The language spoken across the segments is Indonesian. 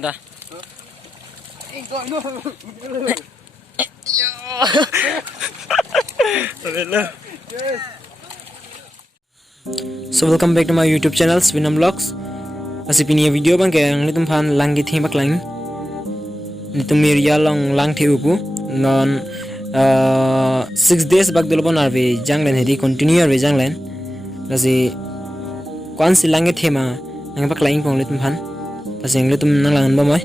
dah. So welcome back to my YouTube channel Swinam Vlogs. Asip ini video bang kaya ang litum pan langit himbak lang. Nitum area long lang thiupu non 6 days bag dulu pun arve janglen hedi continue arve janglen. Kasi kuan si langit hema ang bak lang pong litum pan. Kasi ang litum nang langan ba moy.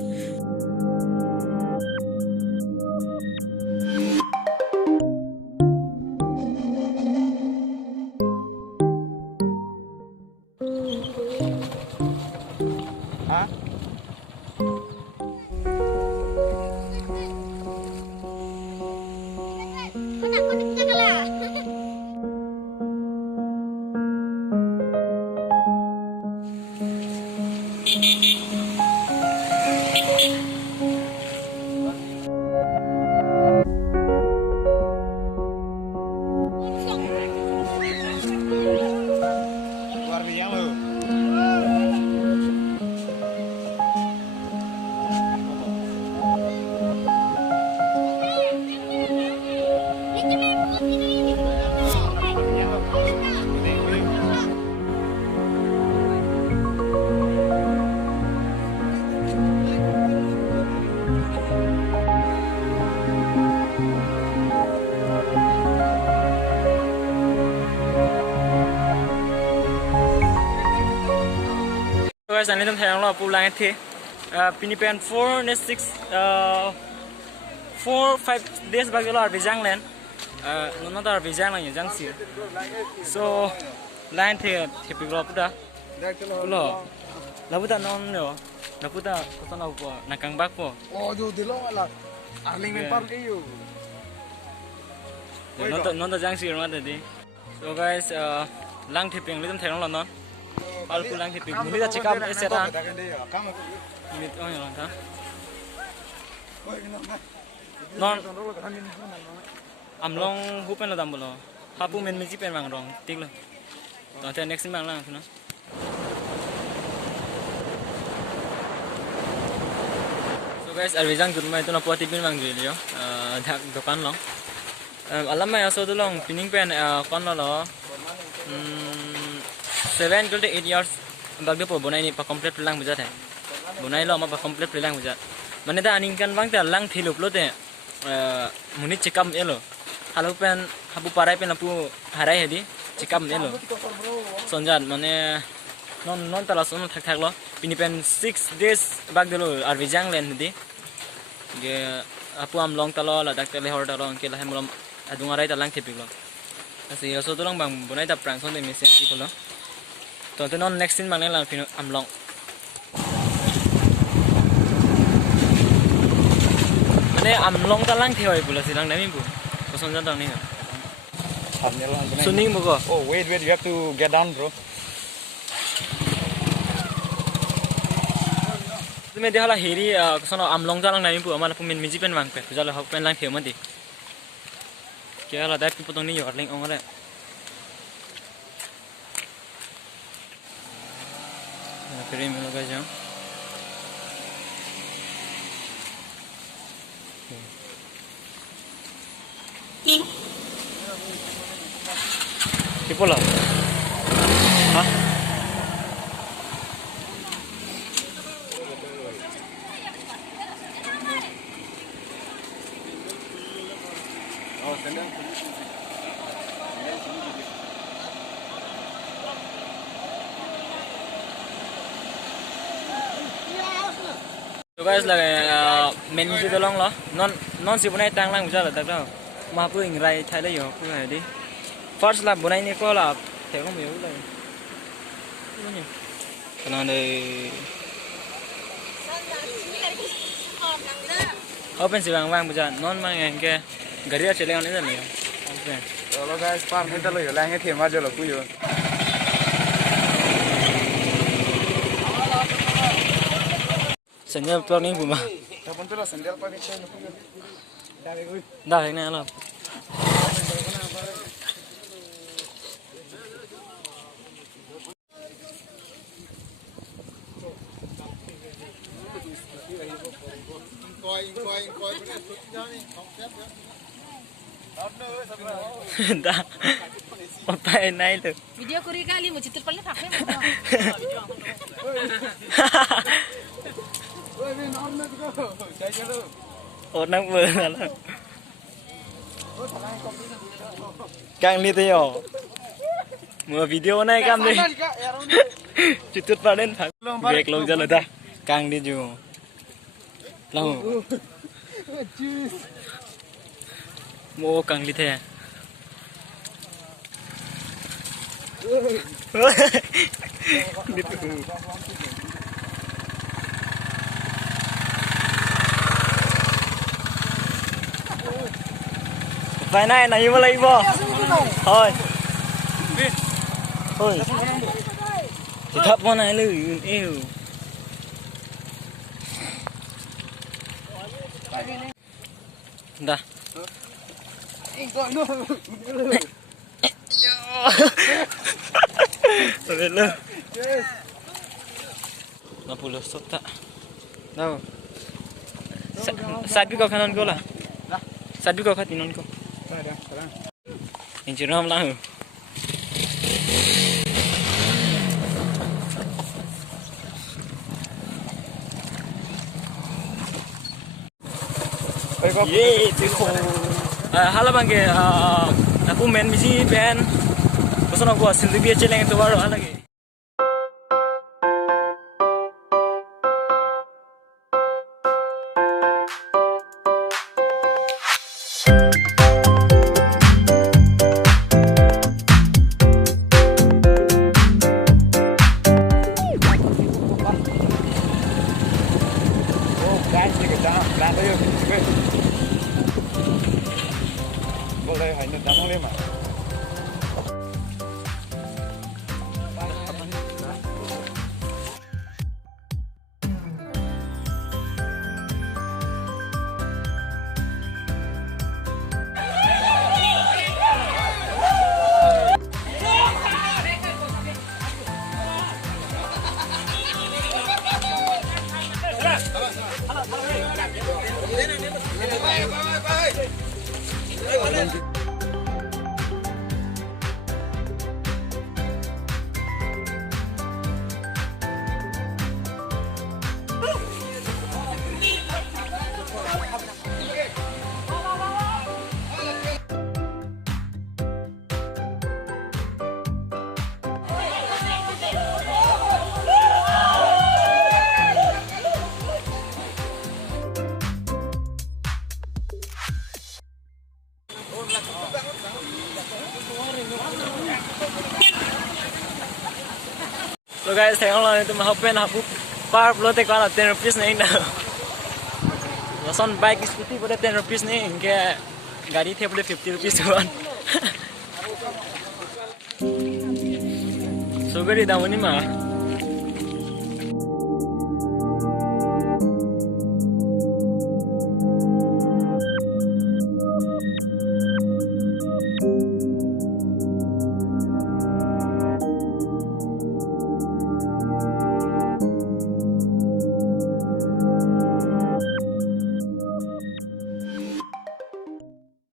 Guys, anh em thấy không là lang thế, pinipen 4 đến 6 4-5 days bago là ở Giang lên, nó ở Giang là những Giang xịt, so lang thế thì bị lọp đó, lọp đó non nữa, lọp đó có tao nào của nakang bak po, dù thì lo là Arling men park cái nó Giang xịt mà đấy, so guys, lang thế ping lấy thấy không là non. Alku lang tipik. Muli ta check up esera. Minit oh yang ta. Non amlong hupen la dambolo. Hapu men meji pen mang rong. Tik lo. To te next mang lang suna. So guys, arwijang jurma itu na puati pin mang gili yo. Dak dokan long. Alam ma so tu long pining pen kon lo. 7 to 8 years bagde po bonai ni pa complete lang bujat hai bonai lo ma pa complete lang bujat mane da aning kan bang ta lang thilup lo te munit chekam elo halu pen habu parai pen apu harai hedi chekam elo sonjan mane non tala son thak thak lo pini pen 6 days bagde lo arwijang len hedi ge apu am long talo la dak tele hor talo ke la hemlom adungarai ta lang thipik lo asi so to lang bang bonai ta prang son de mesen ki ko lo to te non next in mang lang pino amlong mane amlong ta lang thoi bula silang nami bu koson jan dang ni suning bu ko oh wait you have to get down bro tume de hala heri koson amlong ta lang nami bu amala pumin miji pen mang pe jala hok pen lang theu ma di ke hala dai pi potong ni yorling ong re Kiri melo guys ya. Tipo lah. Hah? Oh, sendang. So guys là mình chưa có long lo non chỉ bữa nay tăng lang ra là được đâu mà bữa hình rai thay lấy rồi cứ này đi first là bữa nay này có là theo không hiểu là cái nào đây open si vàng vàng bây giờ non mang hàng kia gari ra chạy lên đến rồi rồi guys farm hết rồi lang hết thiệt mà giờ là cúi rồi sendal planning bu ma Tapon tu lah sendal pakai chain. dah ini lah dah apa naik tu Video kuri kali mau citur paling pakai orang berlah kang ni tu yo mua video này cam đi chút vào lên thằng việc lông cho người ta càng đi dù lâu mua càng đi thế vài này này mà lấy vô thôi thôi thì thấp con này lử yêu dah Sampai lu 50 stok tak đâu sát kau kanan kau lah sát kau kat inon kau ini ram lah ye tiko hala bangke aku main misi pen pesan aku hasil dia celeng itu baru lagi boleh hanya damang lima. So guys, saya orang itu mau pen aku par lo te kalau 10 rupiah nih dah. Lason bike scooty pada 10 rupiah nih, ke gari teh boleh 50 rupiah tuan. So gari dah mana mah?